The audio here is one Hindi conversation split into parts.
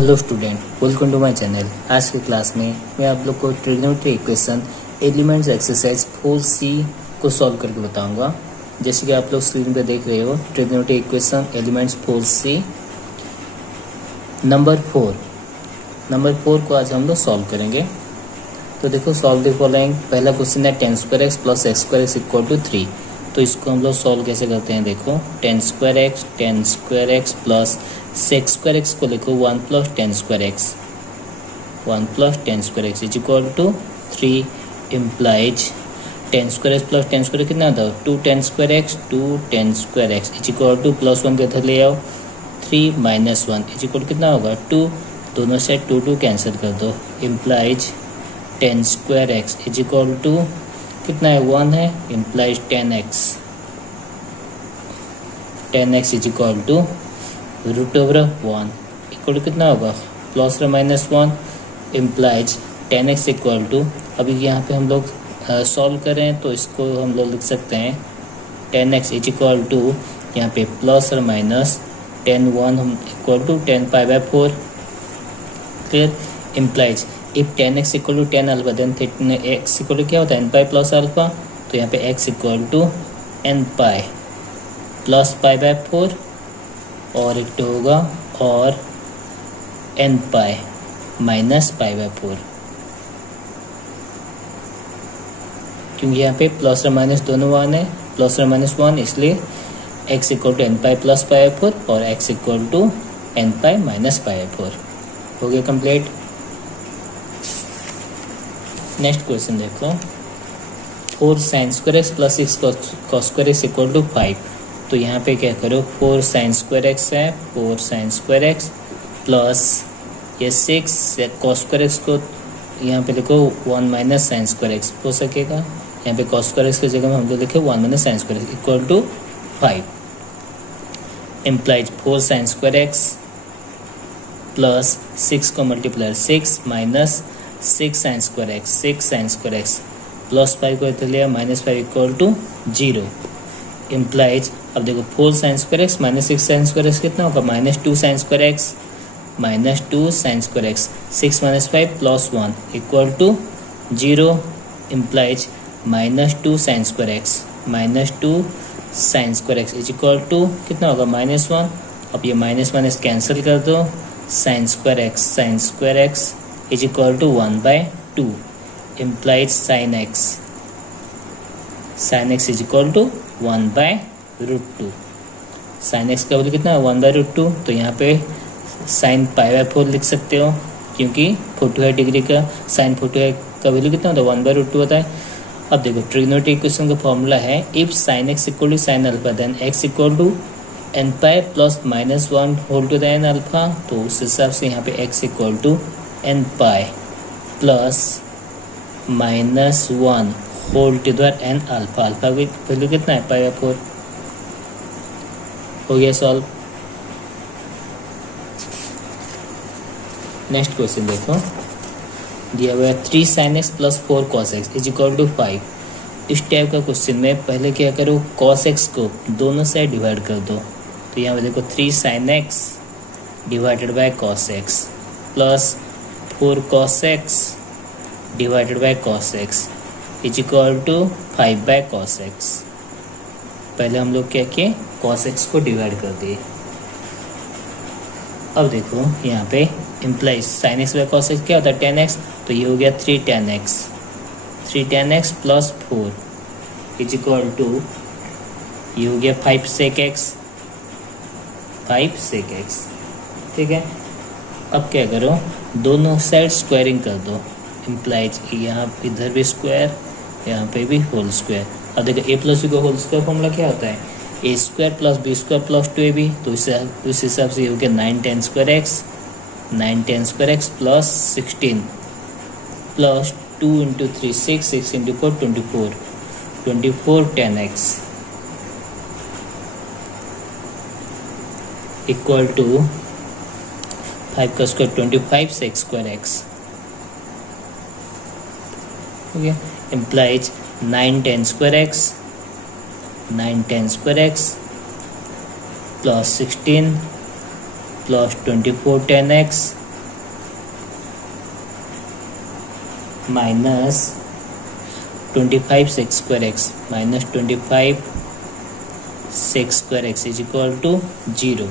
Hello student, welcome to my channel. आज की क्लास में मैं आप लोग को trigonometry equation elements exercise 4C को सॉल्व करके बताऊंगा। जैसे कि आप लोग स्क्रीन पे देख रहे हो, trigonometry equation elements 4C number 4 को आज हम लोग सॉल्व करेंगे। तो देखो, सॉल्व द फॉलोइंग। पहला क्वेश्चन है 10 square x plus x square x equal to 3। तो इसको हम लोग सॉल्व कैसे करते हैं, देखो 10 square x plus sec square x को लिखो 1 plus 10 square x is equal to 3 implies 10 square x plus 10 square कितना होता है 2 10 square x is equal to plus 1 के इधर ले आओ 3 माइनस 1 इज इक्वल कितना होगा 2। दोनों से 2 कैंसिल कर दो। Implies 10 square x is equal to कितना है 1 है, implies 10x is equal to root over 1 equal to कितना होगा प्लस और minus 1, implies 10x equal to, अभी यहाँ पे हम लोग सॉल्व करें तो इसको हम लोग लिख सकते हैं 10x इज इक्वल टू, यहाँ पे प्लस और माइनस 10 1 हम equal to 10 pi by 4। Clear. Implies if 10x equal to 10 alpha then x equal to क्या होता है n पाई प्लस अल्फा। तो यहाँ पे x equal to n pi plus pi by 4 और एक तो होगा और n pi minus pi by 4, क्योंकि यहाँ पे प्लस और माइनस दोनों 1 है, प्लस और माइनस 1, इसलिए x equal to n pi plus pi by 4 और x equal to n pi minus pi by 4। हो गया कंप्लीट। नेक्स्ट क्वेश्चन देखो, 4 sine square x plus 6 cos square x equal to 5। तो यहाँ पे क्या करो 4 साइन स्क्वायर एक्स है, 4 साइन स्क्वायर एक्स प्लस ये 6 कॉस स्क्वायर एक्स को यहाँ पे लिखो 1 माइनस साइन स्क्वायर एक्स हो सकेगा। यहाँ पे कॉस स्क्वायर एक्स की जगह में हम लोग लिखे 1 minus sine square x equal to 5। Implies 4 sine square x plus 6 को multiply 6 minus 6 sine square x plus 5 को इधर लिया माइनस 5 इक्वल टू 0। इम्प्लाइज अब देखो 4 sine square x minus 6 sine square x कितना होगा minus 2 sine square x 6 minus 5 plus 1 equal to 0। Implies minus 2 sine square x is equal to कितना होगा माइनस 1। अब ये माइनस माइनस कैंसिल कर दो, sine square x is equal to 1/2। Implies sine x is equal to 1/√2। Sine x का वैल्यू कितना है 1/√2। तो यहाँ पे साइन पाई बाय 4 लिख सकते हो, क्योंकि 45 डिग्री का साइन 45 का वैल्यू कितना होता है 1/√2 होता है। अब देखो ट्रिग्नोमेट्री इक्वेशन का फॉर्मूला है if sine x equal to sine alpha then x equal to n pi plus minus 1 whole to the n alpha. तो उस हिसाब से यहाँ पे x equal to n pi plus minus 1 whole to the n alpha की वैल्यू कितना है पाई बाय 4। हो गया सॉल्व। नेक्स्ट क्वेश्चन देखो, दिया हुआ है 3 sine x plus 4 cos x is equal to 5। इस टाइप का क्वेश्चन में पहले क्या करो कॉस एक्स को दोनों साइड डिवाइड कर दो। तो यहाँ पे देखो 3 sine x divided by cos x plus 4 cos x divided by cos x is equal to 5 by cos x. पहले हम लोग क्या किए कॉस एक्स को डिवाइड कर दिए। अब देखो यहाँ पे implies sine x bye cos x क्या होता है 10x। तो ये हो गया 3 tan x plus 4 is equal to ये हो गया 5 sec x। ठीक है। अब क्या करो दोनों साइड स्क्वायरिंग कर दो। इम्प्लाइज यहाँ इधर भी स्क्वायर यहाँ पे भी होल स्क्वायर। अब देखो a प्लस बी का होल स्क्वायर फॉर्मूला क्या होता है a square plus b square plus 2ab। तो उस हिसाब से ये हो गया 9 tan square x plus 16 plus 2 into 3 6 into 4 24 tan x equal to 5 का स्क्वायर 25 sec स्क्वायर एक्स। हो गया। Implies 9 tan square x plus 16 plus 24 tan x minus 25 sec square x minus 25 sec square x is equal to 0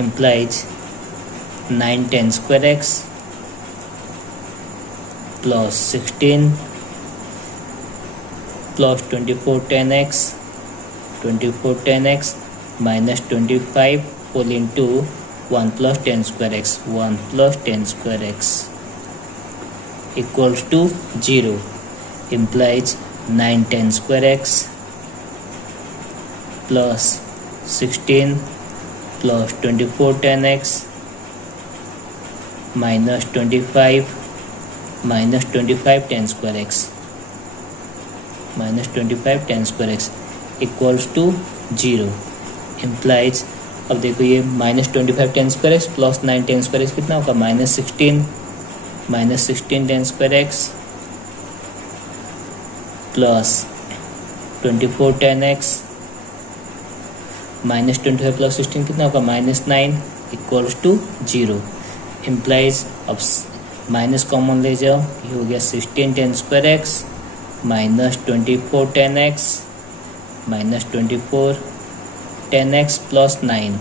implies 9 10 square x plus 16 plus 24 10x minus 25 whole into 1 plus 10 square x 1 plus 10 square x equals to 0 implies 9 10 square x plus 16 plus 24 10x minus 25 10 square x minus 25 10 square x equals to 0 implies, अब देखो ये minus 25 10 square x plus 9 10 square x कितना होगा minus 16 10 square x plus 24 10 x minus 25 plus 16 कितना होगा माइनस 9 इक्वल्स टू 0 इम्प्लाइज, अब माइनस कॉमन ले जाओ, ये हो गया 16 10 square x minus 24 10 x minus 24 10 x plus 9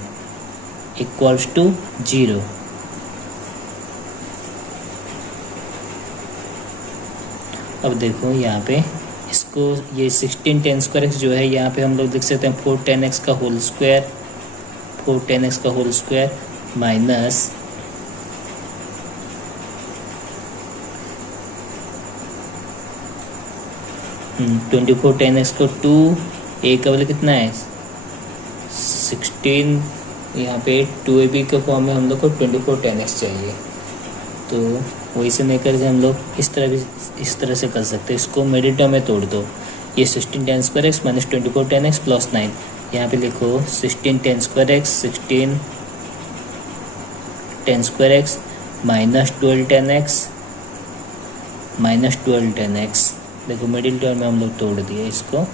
equals to 0। अब देखो यहाँ पे इसको ये 16 10 स्क्वायर एक्स जो है यहाँ पे हम लोग लिख सकते हैं 4 10 एक्स का होल स्क्वायर माइनस 24 10 एक्स को 2 ए का वैल्यू कितना है 16, यहाँ पे 2ab के फॉर्म में हम लोग को 24 10 एक्स चाहिए, तो वही से नहीं करके हम लोग इस तरह से कर सकते हैं। इसको मिडिल टर्म में तोड़ दो, ये 16 10 square x minus 24 10 x plus 9, यहाँ पे लिखो 16 10 square x 16 10 square x minus 12 10 x minus 12 10 x. देखो मिडिल टर्म में हम लोग तोड़ दिए इसको,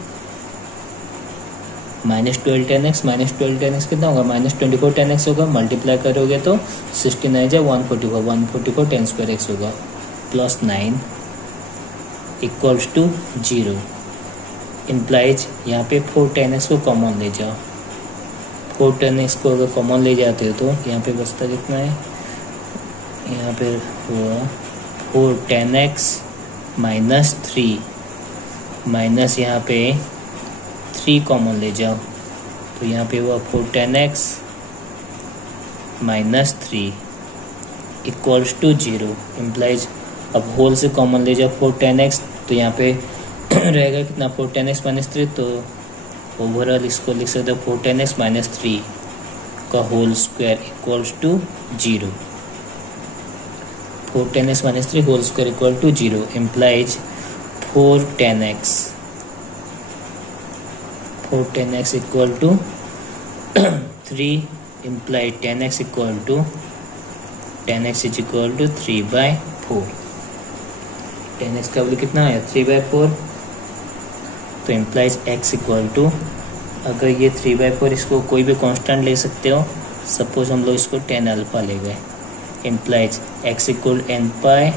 माइनस 12 10 एक्स माइनस 12 10 एक्स कितना होगा माइनस 24 10 एक्स होगा, मल्टीप्लाई करोगे तो 16 आ जाए 144 10 स्क्वायर एक्स होगा प्लस 9 इक्वल्स टू 0 इम्प्लाइज, यहाँ पे 4 10 एक्स को कॉमन ले जाओ, 4 10 एक्स को अगर कॉमन ले जाते हो तो यहाँ पे बचता कितना है, यहाँ पे हुआ 4 10 एक्स माइनस 3 माइनस यहाँ पे 3 कॉमन ले जाओ, तो यहाँ पे हुआ 4 10 x minus 3 equals to 0 implies, अब होल से कॉमन ले जाओ 4 10 एक्स, तो यहाँ पे रहेगा कितना 4 10 एक्स माइनस 3, तो ओवरऑल इसको लिख सकते हो 4 10 एक्स माइनस 3 का whole square equals to 0, 4 10 x minus 3 whole square equal to 0 implies 4 10 x equal to 3 implied 10 x equal to 10 x is equal to 3/4, 10 x का वैल्यू कितना आया 3/4, तो इम्प्लाइज x इक्वल टू, अगर ये 3/4 इसको कोई भी कांस्टेंट ले सकते हो, सपोज हम लोग इसको 10 अल्फा ले गए, implies x equal n pi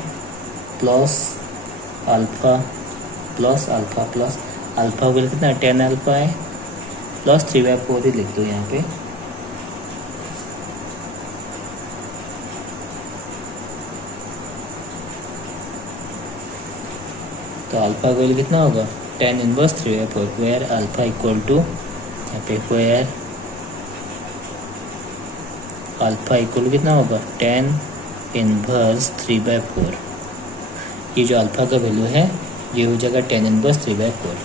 plus alpha value कितना 10 अल्फा है प्लस 3/4 ही लिख दो यहाँ पे, तो अल्फा वैल्यू कितना होगा 10 inverse 3/4, where alpha equal to, यहाँ पे वेयर अल्फा इक्वल कितना होगा 10 इनवर्स 3/4, ये जो अल्फा का वैल्यू है ये हो जाएगा 10 इनवर्स 3/4।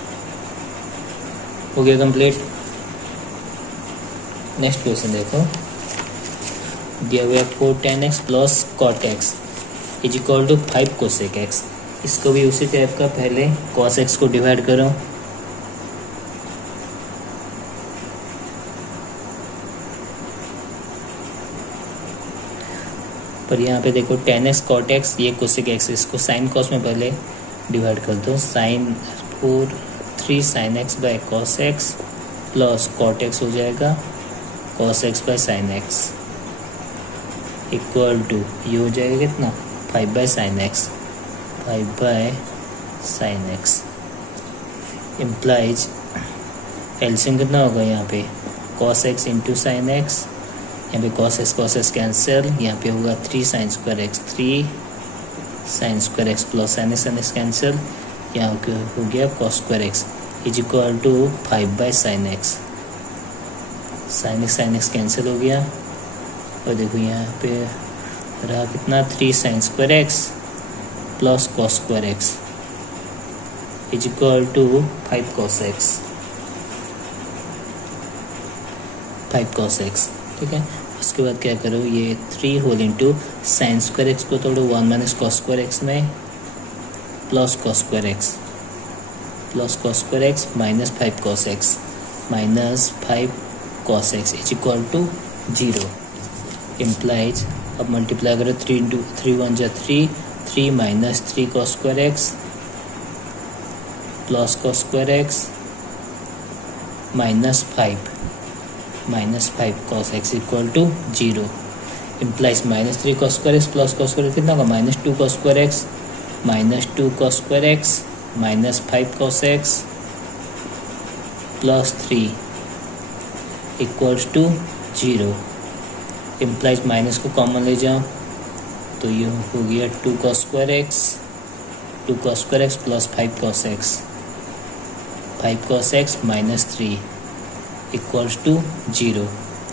हो गया कंप्लीट। नेक्स्ट क्वेश्चन देखो, दिया हुआ 4 10 x plus cot x is equal to 5 cosec x, इसको भी उसी टाइप का पहले कॉस एक्स को डिवाइड करो, पर यहाँ पे देखो 10x cot x ये कोसेक x, इसको साइन कॉस में पहले डिवाइड कर दो, sine 3 sin x by cos x plus cot x हो जाएगा cos x बाय sin x इक्वल टू, ये हो जाएगा कितना 5/sin x, 5/sin x implies LCM कितना होगा यहाँ पे cos x into sine x, यहाँ पे cos x कैंसिल, यहाँ पे होगा 3 sin square x, 3 sin square x plus sin x cancel, यहाँ हो गया cos square x is equal to 5/sin x, sin x cancel हो गया और देखो यहाँ पे रहा कितना 3 sin square x plus cos square x is equal to 5 cos x, ठीक है। उसके बाद क्या करो, ये 3 whole into sine square x को तोड़ो 1 माइनस cos square x में plus cos square x minus 5 cos x is equal to 0 implies. अब मल्टीप्लाई करो 3 इंटू 3 1 जा 3 minus 3 cos square x plus cos square x minus 5 cos x equal to 0 implies minus 3 cos square x plus cos square x कितना होगा minus 2 cos square x minus 5 cos x plus 3 equals to 0 implies minus को कॉमन ले जाओ तो ये हो गया 2 cos square x plus 5 cos x minus 3 equals to 0।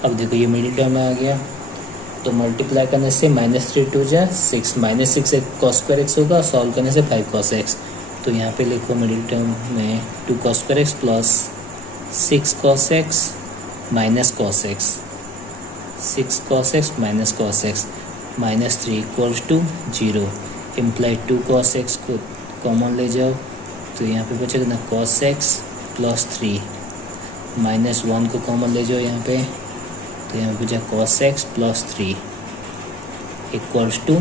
अब देखो ये मिडिल टर्म में आ गया तो मल्टीप्लाई करने से माइनस 3 2 जा 6 माइनस 6 एक cos square x होगा, सॉल्व करने से 5 cos x, तो यहाँ पे लिखो मिडिल टर्म में 2 cos square x plus 6 cos x minus cos x, 6 cos x minus cos x minus 3 equals to 0 imply 2 cos x को कॉमन ले जाओ तो यहाँ पे बचेगा ना cos x प्लस 3 माइनस 1 को कॉमन ले जाओ यहाँ पे तो यहाँ पे बचा cos x plus 3 equals to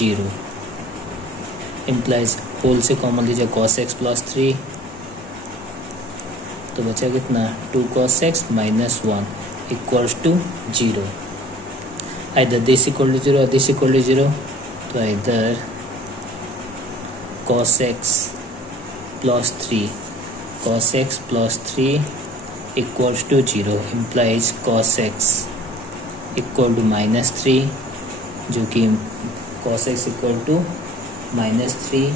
0 implies whole से कॉमन ले जाओ cos x प्लस 3 तो बचा कितना 2 cos x minus 1 equals to 0। Either this equal to 0 और दिस इक्वल टू 0 तो either cos x plus 3 equals to 0 implies cos x equal to minus 3 जो कि cos x equal to minus 3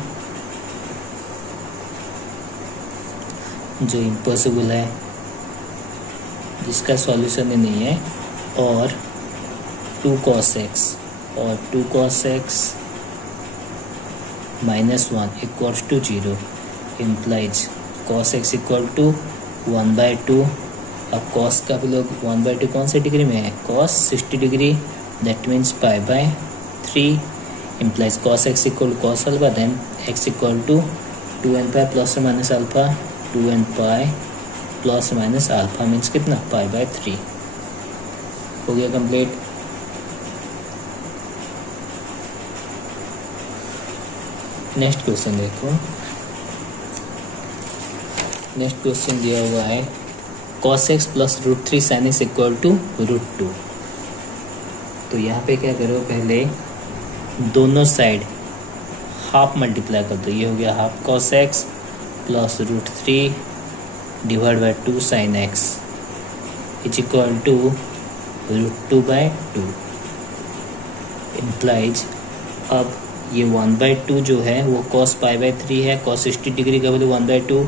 जो इम्पॉसिबल है, जिसका सॉल्यूशन ही नहीं है, और 2 cos x minus 1 equals to 0 implies cos x equal to 1/2। अब cos का भी लोग 1/2 कौन से डिग्री में है cos 60 degree, that means π/3 implies cos x equal cos alpha then x equal to 2n pi plus minus alpha, 2n pi plus minus alpha means कितना π/3 हो गया कंप्लीट। नेक्स्ट क्वेश्चन देखो, नेक्स्ट क्वेश्चन दिया हुआ है cos x plus √3 sin x equal to √2। तो यहाँ पे क्या करो, पहले दोनों साइड हाफ मल्टीप्लाई कर दो, ये हो गया half cos x plus √3 divide by 2 sin x is equal to √2/2 implies. अब ये 1/2 जो है वो cos π/3 है, cos 60 डिग्री का value 1/2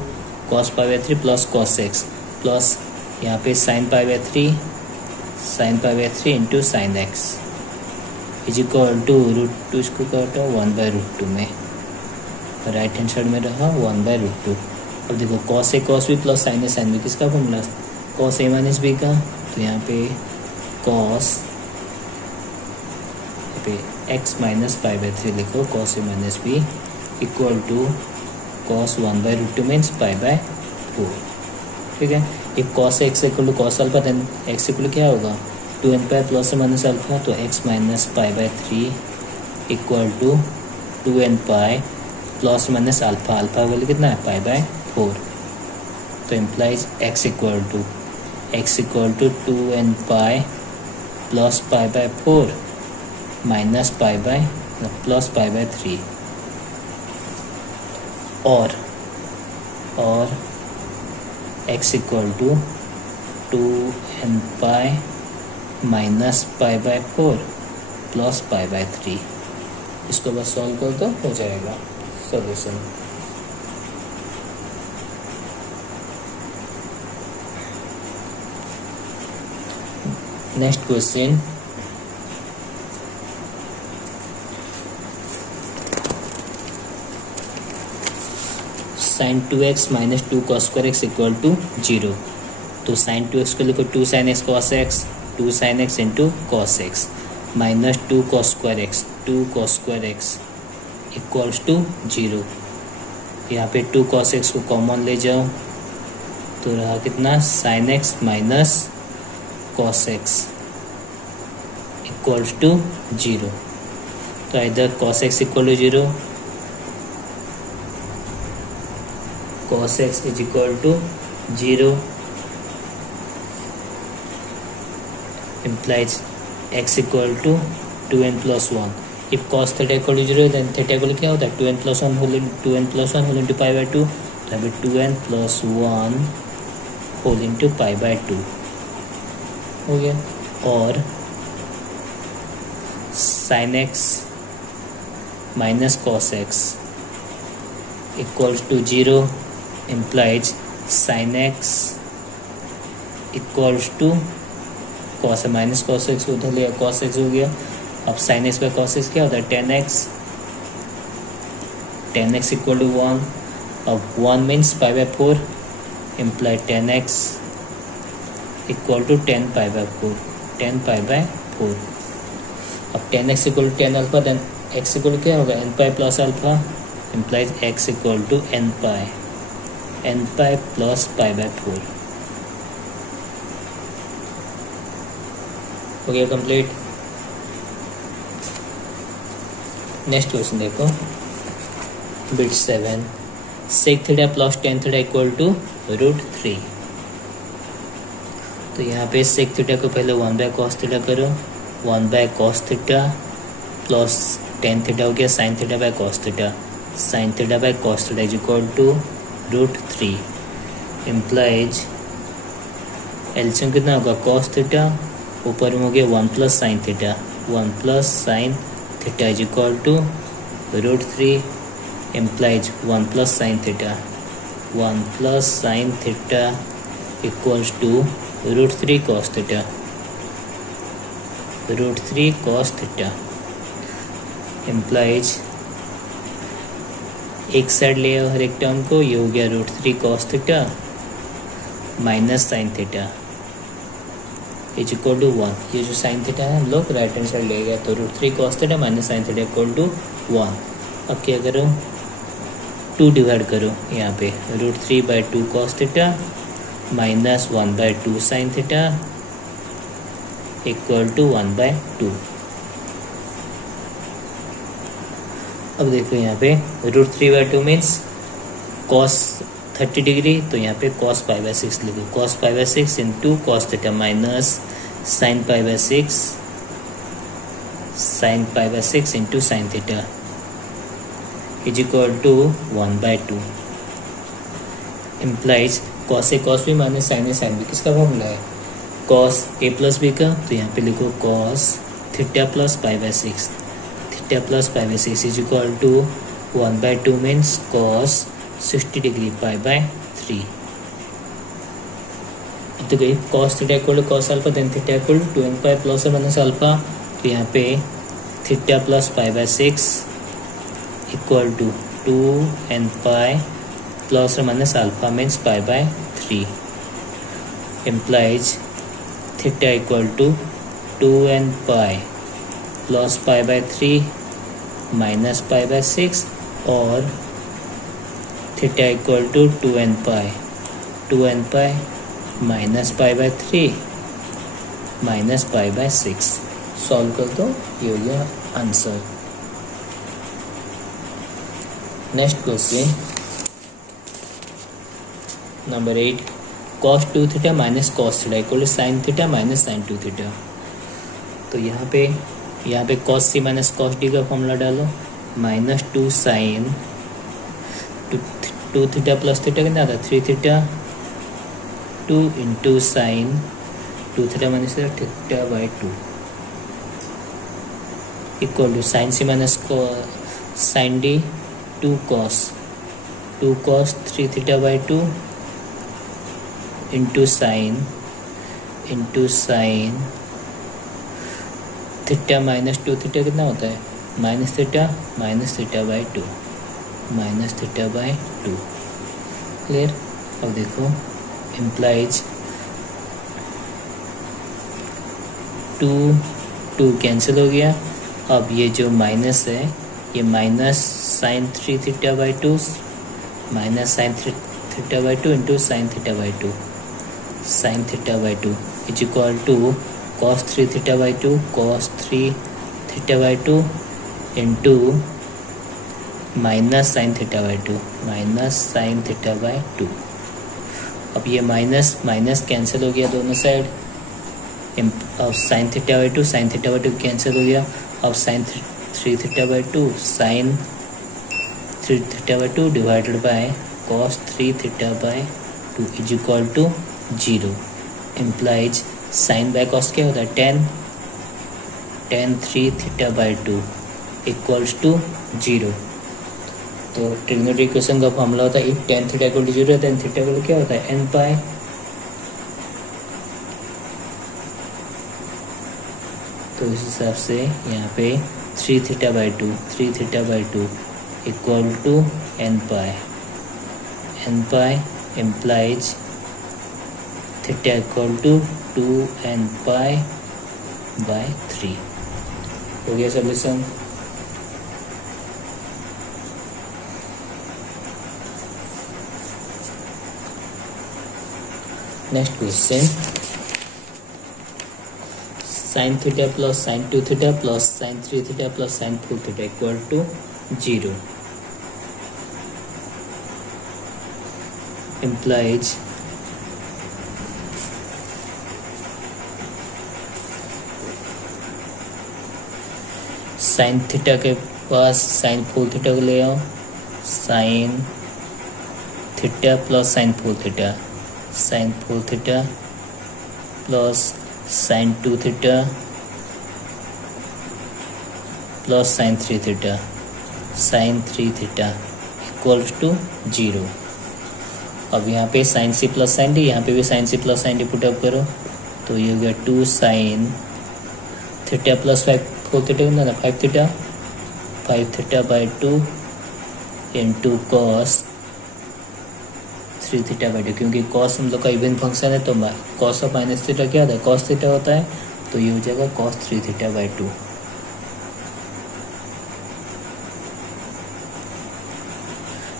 cos π/3 plus cos x plus यहाँ पे sin π/3 into sin x is equal to √2, इसको काटो 1/√2 में, राइट हैंड साइड में रहा 1/√2। अब देखो cos a cos b plus sin a sin b किसका formula, cos a minus b का, तो यहाँ पे cos पे x माइनस π/3 लिखो, cos a minus b equal to cos 1/√2 means π/4, ठीक है। एक cos x equal to cos alpha then x equal क्या होगा 2n pi plus minus alpha, तो x minus π/3 equal to 2n pi plus minus alpha, alpha value कितना है π/4, तो implies x equal to 2n pi plus π/4 minus π/4 plus pi by 3 और x equal to 2n pi minus pi by 4 plus pi by 3। इसको बस सॉल्व कर दो, हो जाएगा solution. Next question, sin 2x minus 2 cos square x equal to 0। तो sin 2x को लिखो 2 sin x cos x, 2 sin x into cos x minus 2 cos square x equals to 0। यहाँ पे 2 cos x को कॉमन ले जाओ तो रहा कितना, sin x minus cos x equals to 0। तो इधर cos x equal to 0, cos x is equal to 0 implies x equal to 2n plus 1। if cos theta equal to 0 then theta equal क्या होता है 2n plus 1 whole into pi by 2। तो अभी 2n plus 1 whole into pi by 2 हो गया। और sin x minus cos x equals to 0 implies sin x equals to cos minus cos x उधर लिया cos x हो गया। अब sin x by cos x क्या होता है 10x इक्वल टू 1। अब 1 means pi by 4 imply 10x equal to 10 pi by 4। अब 10x equal to 10 alpha, then x equal क्या होगा n pi plus alpha implies x equal to n pi plus pi by 4 हो गया कंप्लीट। नेक्स्ट क्वेश्चन देखो, bit 7 sec theta plus tan theta equal to √3। तो यहाँ पे sec थीटा को पहले 1 बाय cos थीटा करो, 1 by cos theta plus tan theta हो गया sin theta by cos theta, sin theta by cos theta is equal to √3 implies LCM कितना होगा cos थीटा ऊपर में हो गया 1 plus sine theta, 1 plus sine theta is equal to √3 implies 1 plus sine theta, 1 plus sine theta equals to √3 cos theta, √3 cos theta implies एक साइड ले आओ हर एक टर्म को, ये हो गया √3 cos theta minus sine theta is equal to 1। ये जो साइन थीटा है हम लोग राइट हैंड साइड ले गए, तो √3 cos theta minus sine theta equal to 1। अब क्या करो 2 डिवाइड करो यहाँ पे, √3 by 2 cos theta minus 1 by 2 sine theta equal to 1 by 2। अब देखो यहाँ पे √3 बाय 2 मीन्स cos 30 डिग्री, तो यहाँ पे cos पाई बाय 6 लिखो, cos pi by 6 into cos theta minus sine pi by 6, sine pi by 6 into sine theta is equal to 1 by 2 implies cos a cos b minus sine a sine b. किसका फॉर्मूला है cos ए प्लस बी का, तो यहाँ पे लिखो cos theta plus pi by 6, theta plus pi by 6 is equal to 1 by 2 means cos 60 degree pi by 3। तो गई cos theta equal to cos alpha, then theta equal to 2n pi plus minus alpha. तो यहाँ पे theta plus pi by 6 equal to 2n pi plus minus alpha means pi by 3 implies theta equal to 2n pi plus pi by 3 minus pi by 6 और theta equal to 2n pi minus pi by 3 minus pi by 6। Solve कर दो, ये हो गया answer. Next question number 8 cos 2 theta minus cos theta equal to sine theta minus sine 2 theta. तो यहाँ पे यहाँ पे cos c minus cos d का फॉर्मूला डालो, minus 2 sine 2 theta plus theta कितना आता है 3 theta 2 into sine 2 theta minus theta by 2 equal to sine c minus sine d 2 cos 3 theta by 2 into sine theta minus 2 theta कितना होता है minus theta by 2 minus theta by 2। Clear. अब देखो इम्प्लाइज 2 कैंसिल हो गया। अब ये जो माइनस है ये minus sine 3 theta by 2 minus sine theta by 2 into sine theta by 2 is equal to cos 3 theta by 2 into minus sine theta by 2 अब ये माइनस कैंसिल हो गया दोनों साइड। अब साइन थीटा बाई 2 कैंसिल हो गया। अब sine 3 theta by 2 divided by cos 3 theta by 2 is equal to 0 implies sine by cos क्या होता है tan 3 theta by 2 equals to 0। तो ट्रिग्नोमेट्री इक्वेशन का फॉर्मूला होता है if tan theta equal to 0 tan theta equal क्या होता है n पाई। तो इस हिसाब से यहाँ पे 3 theta by 2 equal to n pi implies theta equal to 2n pi by 3। हो गया solution. Next question sine theta plus sine 2 theta plus sine 3 theta plus sine 4 theta equal to 0 implies sine theta के पास साइन 4 थीटा को ले आओ, sine theta plus sine 4 theta plus sine 2 theta plus sine 3 theta equals to 0। अब यहाँ पे sine c plus sine d, यहाँ पे भी sine c plus sine d put up करो तो ये हो गया 2 साइन थीटा प्लस 4 थीटा कितना था 5 theta by 2 into cos 3 theta by 2। क्योंकि कॉस हम लोग का इवन फंक्शन है तो कॉस ऑफ माइनस थीटा क्या होता है कॉस थीटा होता है, तो ये हो जाएगा कॉस 3 थीटा बाई 2।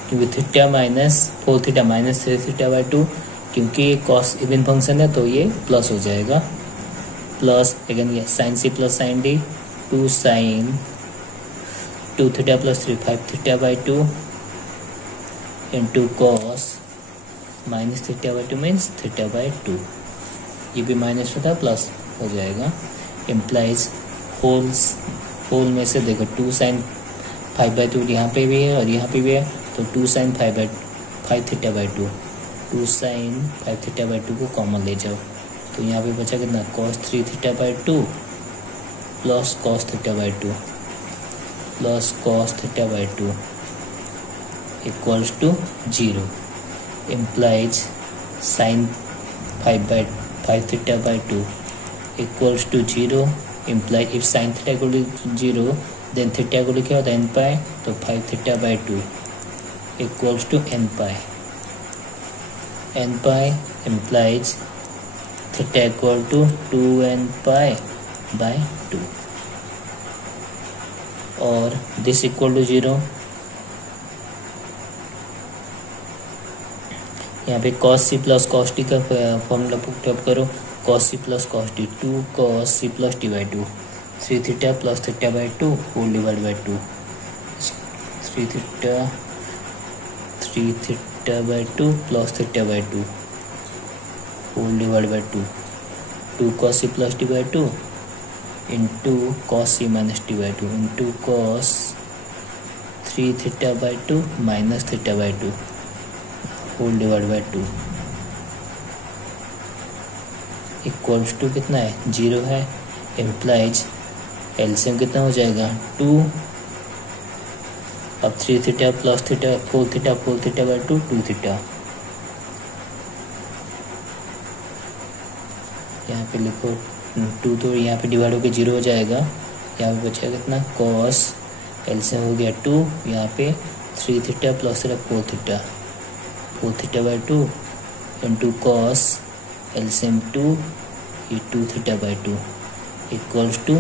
क्योंकि theta minus 4 theta minus 3 theta by 2, क्योंकि कॉस इवन फंक्शन है तो ये प्लस हो जाएगा। प्लस अगेन ये sine c plus sine d 2 sine 2 theta plus 3 5 theta by 2 into cos minus theta by 2 means theta by 2। ये भी माइनस होता है प्लस हो जाएगा। इम्प्लाइज होल में से देखो 2 साइन 5 बाई 2 यहाँ पे भी है और यहाँ पे भी है, तो 2 sine 5 theta by 2 2 sine 5 theta by 2 को कॉमन ले जाओ तो यहाँ पे बचा कितना cos 3 theta by 2 plus cos theta by 2 plus cos theta by 2 equals to 0 implies sine 5 theta by 2 equals to 0 implies if sine theta equal to 0 then theta equal क्या होता है n पाई, तो 5 theta by 2 equals to n pi implies theta equal to 2n pi by 2 और दिस इक्वल टू 0। यहाँ पे cos c plus cos t का फॉर्मूला पुटअप करो, cos c plus cos t 2 cos c plus t by 2 3 theta plus theta by 2 whole divide by 2 3 theta by 2 plus theta by 2 whole divide by 2 cos c plus t by 2 into cos C minus T by two into cos 3 theta by two minus theta by two whole divide by 2 equals to कितना है 0 है। इम्प्लाइज एलसीएम कितना हो जाएगा 2। अब 3 theta plus theta 4 theta by 2 2 theta. यहाँ पे लिखो 2 तो यहाँ पे डिवाइड होकर 0 हो जाएगा। यहाँ पे बचेगा कितना कॉस एलसीएम हो गया 2। यहाँ पे 3 theta plus theta 4 theta by 2 into cos LCM 2 ये 2 theta by 2 equals to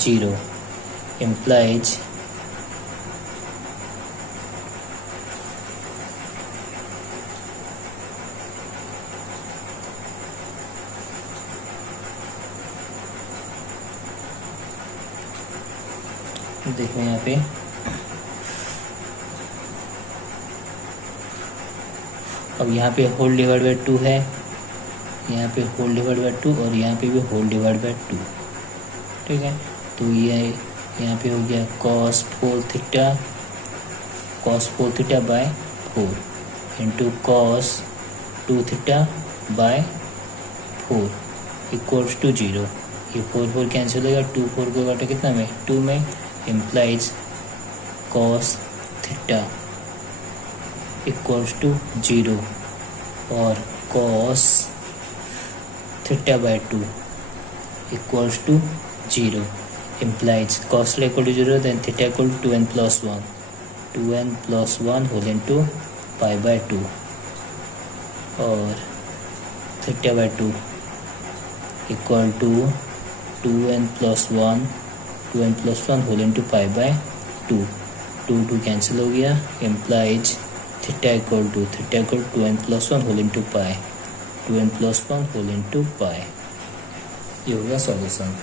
0। Implies देखो यहाँ पे अब यहाँ पे होल डिवाइड बाई 2 है, यहाँ पे होल डिवाइड बाई 2 और यहाँ पे भी होल डिवाइड बाई 2। ठीक है, तो ये यहाँ पे हो गया cos 4 theta by 4 into cos 2 theta by 4 equals to 0। ये 4 कैंसिल होगा, 2 4 को काटा कितना में 2 में। Implies cos theta equals to 0 और cos theta by 2 equals to 0। Implies cos equal to 0 then theta equal to 2n plus 1 whole into pi by 2 और theta by 2 equal to 2n plus 1 whole into pi by 2 2 cancel हो गया। Implies theta equal to 2n plus 1 whole into pi 2n plus 1 whole into pi. ये होगा solution.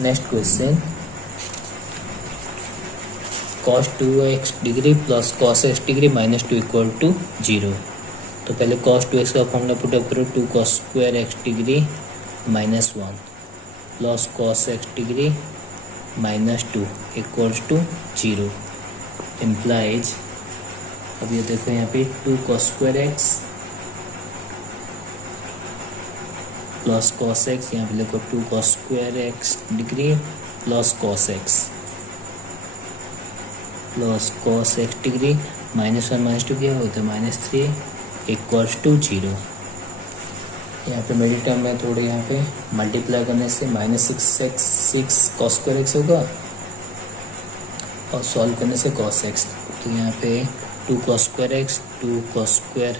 Next question cos 2x degree plus cos x degree minus 2 equal to 0। तो पहले cos 2x का फॉर्मूला पुटअप करो 2 cos square x degree minus 1 plus cos x degree minus 2 equals to 0। Implies अब ये देखो यहाँ पे 2 cos square x plus cos x, यहाँ पे लिखो 2 cos square x degree plus cos x plus cos x degree minus 1 minus 2 क्या होता है माइनस 3 इक्वल्स टू 0। यहाँ पे मेरी टर्म में थोड़े यहाँ पे मल्टीप्लाई करने से माइनस 6 cos स्क्वायर x होगा और सॉल्व करने से cos x। तो यहाँ पे 2 cos square x 2 cos square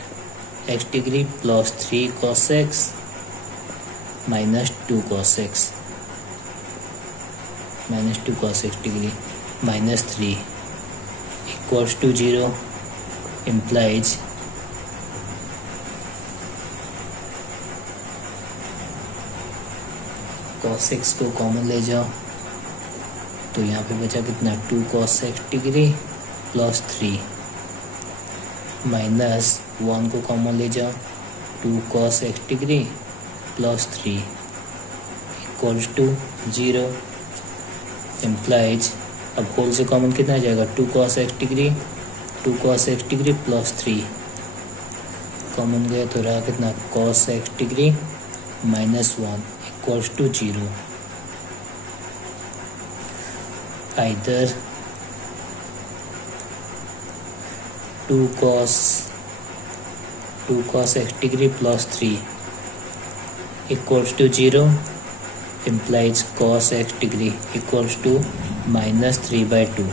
x degree plus 3 cos x minus 2 cos x degree minus 3 equals to 0। Implies cos x को कॉमन ले जाओ तो यहाँ पे बचा कितना 2 cos x degree plus 3 minus 1 को कॉमन ले जाओ 2 cos x degree plus 3 equals to 0। Implies अब होल से कॉमन कितना आ जाएगा 2 cos x degree plus 3 common गया तो रहा कितना cos x degree minus 1 equals to 0। Either 2 cos x degree plus 3 equals to 0। Implies cos x degree equals to minus 3/2।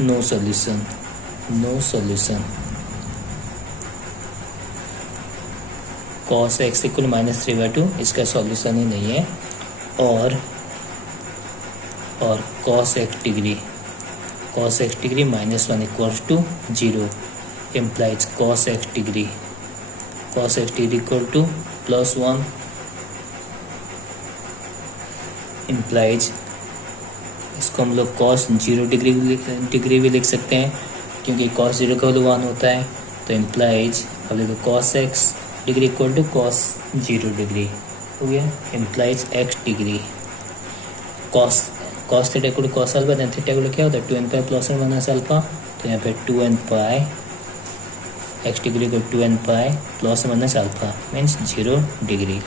No solution. cos x equal minus 3/2 इसका सॉल्यूशन ही नहीं है। और cos x degree minus 1 equals to 0। Implies cos x degree equal to plus 1। Implies इसको हम लोग cos 0 डिग्री भी लिख सकते हैं क्योंकि cos 0 का वैल्यू 1 होता है। तो इम्प्लाइज अब देखो cos x degree equal to cos 0 degree हो गया, implies x degree cos theta equal to cos alpha, then theta equal to क्या होता है 2n पाई प्लस और माइनस अल्फा, तो यहाँ पे 2n पाई x डिग्री को 2n pi plus minus alpha means 0 degree.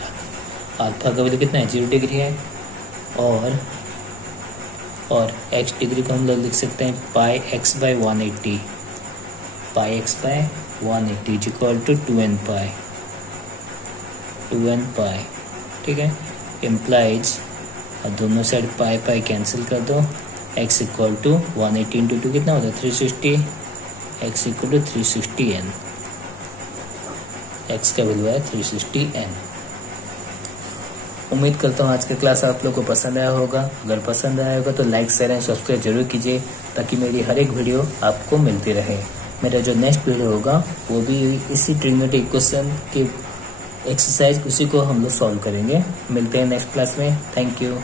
Alpha का वैल्यू कितना है 0 डिग्री है, और x डिग्री को हम लोग लिख सकते हैं pi x by 180, pi x by 180 is equal to 2n pi, ठीक है। इम्प्लाइज दोनों साइड पाई पाई कैंसिल कर दो, x इक्वल टू 180 इंटू 2 कितना होता है 360, x equal to 360n, x का वैल्यू है 360n। उम्मीद करता हूँ आज का क्लास आप लोग को पसंद आया होगा। अगर पसंद आया होगा तो लाइक शेयर एंड सब्सक्राइब जरूर कीजिए ताकि मेरी हर एक वीडियो आपको मिलती रहे। मेरा जो नेक्स्ट वीडियो होगा वो भी इसी ट्रिग्नोमेट्री इक्वेशन की एक्सरसाइज उसी को हम लोग सॉल्व करेंगे। मिलते हैं नेक्स्ट क्लास में। Thank you.